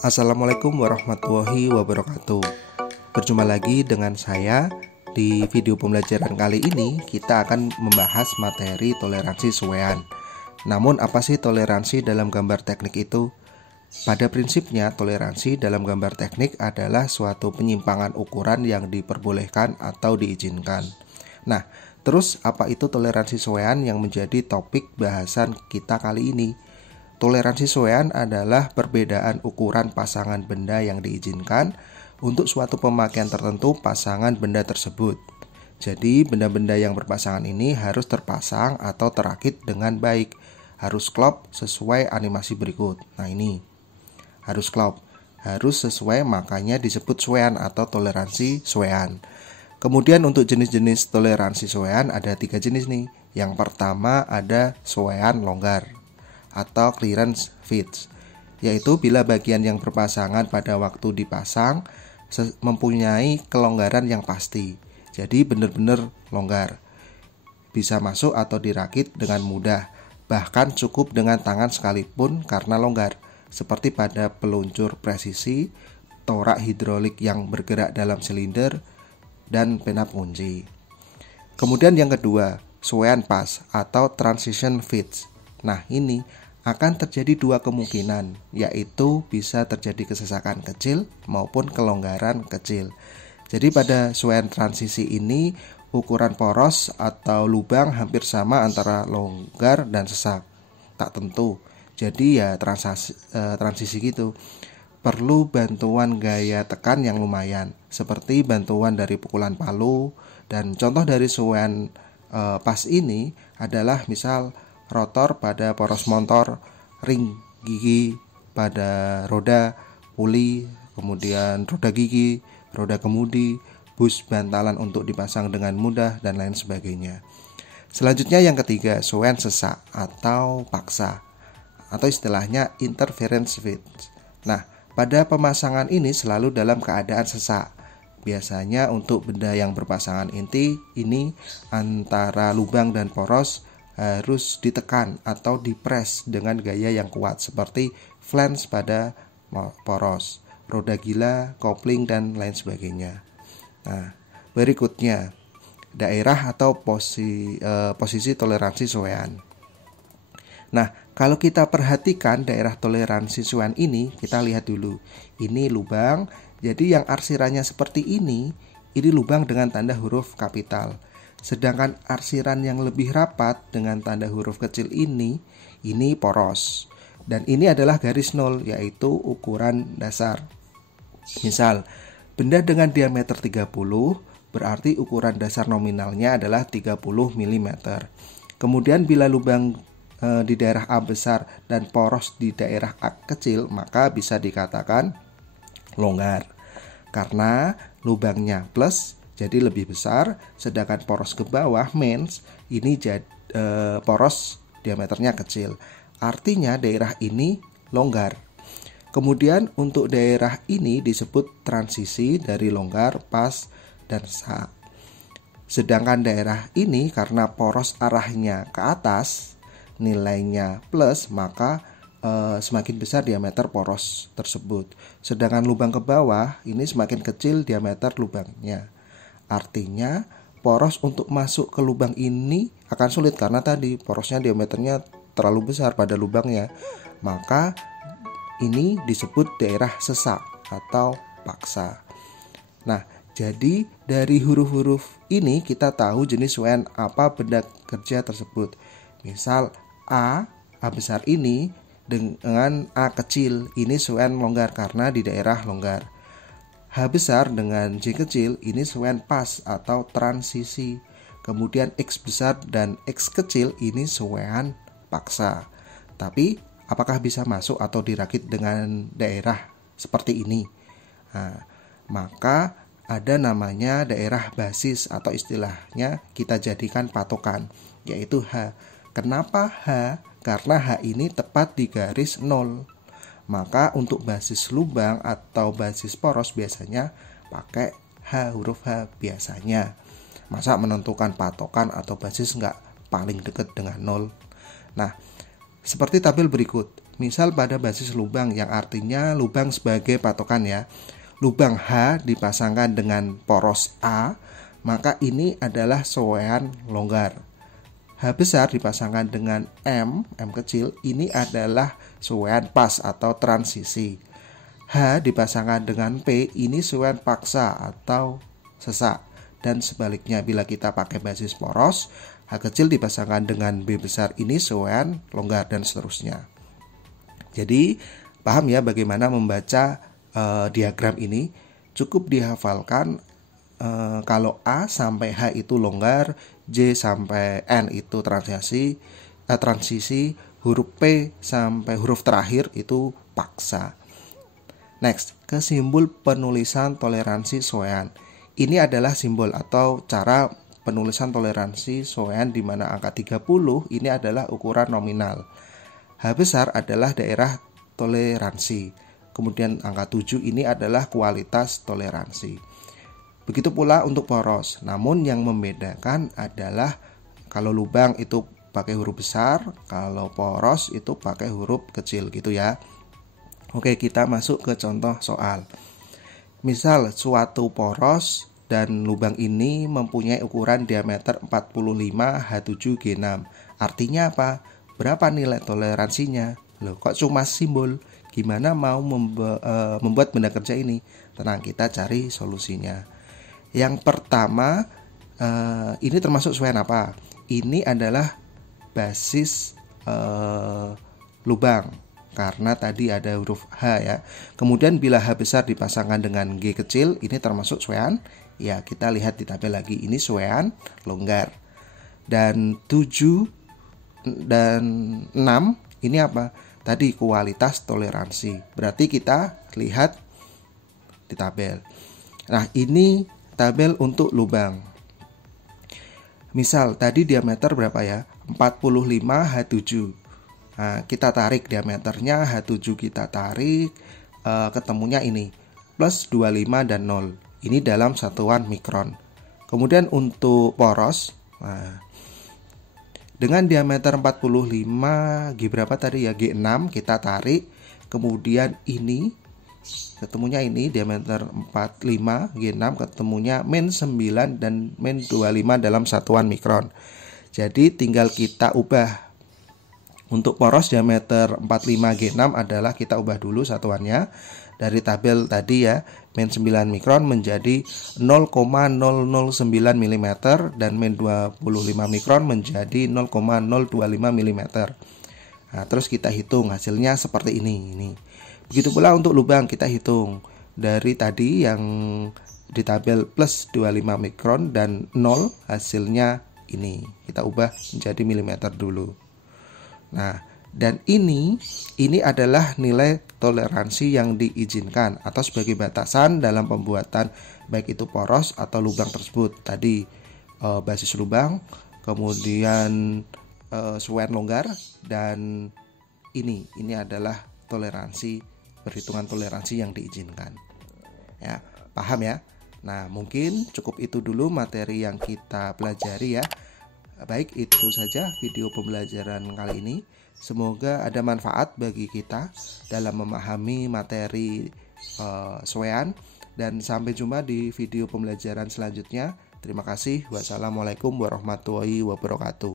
Assalamualaikum warahmatullahi wabarakatuh. Berjumpa lagi dengan saya. Di video pembelajaran kali ini kita akan membahas materi toleransi suwean. Namun apa sih toleransi dalam gambar teknik itu? Pada prinsipnya toleransi dalam gambar teknik adalah suatu penyimpangan ukuran yang diperbolehkan atau diizinkan. Nah, terus apa itu toleransi suwean yang menjadi topik bahasan kita kali ini? Toleransi suwean adalah perbedaan ukuran pasangan benda yang diizinkan untuk suatu pemakaian tertentu pasangan benda tersebut. Jadi benda-benda yang berpasangan ini harus terpasang atau terakit dengan baik, harus klop sesuai animasi berikut. Nah ini, harus klop, harus sesuai, makanya disebut suwean atau toleransi suwean. Kemudian untuk jenis-jenis toleransi suwean ada 3 jenis nih. Yang pertama ada suwean longgar atau clearance fits, yaitu bila bagian yang berpasangan pada waktu dipasang mempunyai kelonggaran yang pasti. Jadi benar-benar longgar, bisa masuk atau dirakit dengan mudah, bahkan cukup dengan tangan sekalipun karena longgar, seperti pada peluncur presisi, torak hidrolik yang bergerak dalam silinder, dan pena pengunci. Kemudian yang kedua, suwean pas atau transition fits. Nah ini akan terjadi 2 kemungkinan, yaitu bisa terjadi kesesakan kecil maupun kelonggaran kecil. Jadi pada suwean transisi ini ukuran poros atau lubang hampir sama antara longgar dan sesak, tak tentu. Jadi ya transisi gitu. Perlu bantuan gaya tekan yang lumayan, seperti bantuan dari pukulan palu. Dan contoh dari suwean pas ini adalah misal rotor pada poros motor, ring gigi pada roda, puli, kemudian roda gigi, roda kemudi, bus bantalan untuk dipasang dengan mudah, dan lain sebagainya. Selanjutnya yang ketiga, suwean sesak atau paksa, atau istilahnya interference fits. Nah, pada pemasangan ini selalu dalam keadaan sesak. Biasanya untuk benda yang berpasangan inti ini antara lubang dan poros harus ditekan atau dipres dengan gaya yang kuat, seperti flange pada poros, roda gila, kopling, dan lain sebagainya. Nah, berikutnya daerah atau posisi toleransi suwean. Nah, kalau kita perhatikan daerah toleransi suwean ini, kita lihat dulu. Ini lubang, jadi yang arsirannya seperti ini lubang dengan tanda huruf kapital. Sedangkan arsiran yang lebih rapat dengan tanda huruf kecil ini poros. Dan ini adalah garis nol, yaitu ukuran dasar. Misal, benda dengan diameter 30 berarti ukuran dasar nominalnya adalah 30 mm. Kemudian bila lubang di daerah A besar dan poros di daerah A kecil, maka bisa dikatakan longgar. Karena lubangnya plus, jadi lebih besar, sedangkan poros ke bawah mens ini poros diameternya kecil. Artinya daerah ini longgar. Kemudian untuk daerah ini disebut transisi dari longgar, pas, dan sesak. Sedangkan daerah ini karena poros arahnya ke atas, nilainya plus, maka semakin besar diameter poros tersebut. Sedangkan lubang ke bawah ini semakin kecil diameter lubangnya. Artinya poros untuk masuk ke lubang ini akan sulit karena tadi porosnya diameternya terlalu besar pada lubangnya. Maka ini disebut daerah sesak atau paksa. Nah, jadi dari huruf-huruf ini kita tahu jenis suwean apa benda kerja tersebut. Misal A besar ini dengan A kecil, ini suwean longgar karena di daerah longgar. H besar dengan J kecil ini suwean pas atau transisi. Kemudian X besar dan X kecil ini suwean paksa. Tapi apakah bisa masuk atau dirakit dengan daerah seperti ini? Nah, maka ada namanya daerah basis atau istilahnya kita jadikan patokan, yaitu H. Kenapa H? Karena H ini tepat di garis 0. Maka untuk basis lubang atau basis poros biasanya pakai H, huruf H biasanya. Masa menentukan patokan atau basis nggak paling dekat dengan 0? Nah, seperti tabel berikut. misal pada basis lubang yang artinya lubang sebagai patokan ya. Lubang H dipasangkan dengan poros A, maka ini adalah suwean longgar. H besar dipasangkan dengan M kecil, ini adalah suwean pas atau transisi. H dipasangkan dengan P, ini suwean paksa atau sesak. Dan sebaliknya, bila kita pakai basis poros, H kecil dipasangkan dengan B besar, ini suwean longgar, dan seterusnya. Jadi paham ya bagaimana membaca diagram ini. Cukup dihafalkan kalau A sampai H itu longgar, J sampai N itu transisi, huruf P sampai huruf terakhir itu paksa. Next, ke simbol penulisan toleransi suwean. Ini adalah simbol atau cara penulisan toleransi suwean di mana angka 30 ini adalah ukuran nominal. H besar adalah daerah toleransi. Kemudian angka 7 ini adalah kualitas toleransi. Begitu pula untuk poros. Namun yang membedakan adalah kalau lubang itu pakai huruf besar, kalau poros itu pakai huruf kecil gitu ya. Oke, kita masuk ke contoh soal. Misal suatu poros dan lubang ini mempunyai ukuran diameter 45 H7G6. Artinya apa? Berapa nilai toleransinya? Loh, kok cuma simbol? Gimana mau membuat benda kerja ini? Tenang, kita cari solusinya. Yang pertama, ini termasuk suwean apa? Ini adalah basis lubang, karena tadi ada huruf H ya. Kemudian bila H besar dipasangkan dengan G kecil, ini termasuk suwean. Ya, kita lihat di tabel lagi, ini suwean longgar. Dan 7 dan 6 ini apa? Tadi kualitas toleransi. Berarti kita lihat di tabel. Nah, ini tabel untuk lubang. Misal tadi diameter berapa ya? 45 H7. Nah, kita tarik diameternya, H7 kita tarik, ketemunya ini plus 25 dan 0. Ini dalam satuan mikron. Kemudian untuk poros, nah, dengan diameter 45 G berapa tadi ya? G6 kita tarik. Kemudian ini ketemunya ini diameter 45 G6, ketemunya min 9 dan min 25 dalam satuan mikron. Jadi tinggal kita ubah. Untuk poros diameter 45 G6 adalah kita ubah dulu satuannya dari tabel tadi ya, min 9 mikron menjadi 0,009 mm dan min 25 mikron menjadi 0,025 mm. Nah, terus kita hitung hasilnya seperti ini. Begitu pula untuk lubang, kita hitung dari tadi yang di tabel plus 25 mikron dan 0, hasilnya ini. Kita ubah menjadi milimeter dulu. Nah, dan ini adalah nilai toleransi yang diizinkan atau sebagai batasan dalam pembuatan baik itu poros atau lubang tersebut. Tadi basis lubang, kemudian suwean longgar, dan ini adalah toleransi, perhitungan toleransi yang diizinkan. Ya, paham ya? Nah, mungkin cukup itu dulu materi yang kita pelajari ya. Baik, itu saja video pembelajaran kali ini. Semoga ada manfaat bagi kita dalam memahami materi suwean, dan sampai jumpa di video pembelajaran selanjutnya. Terima kasih. Wassalamualaikum warahmatullahi wabarakatuh.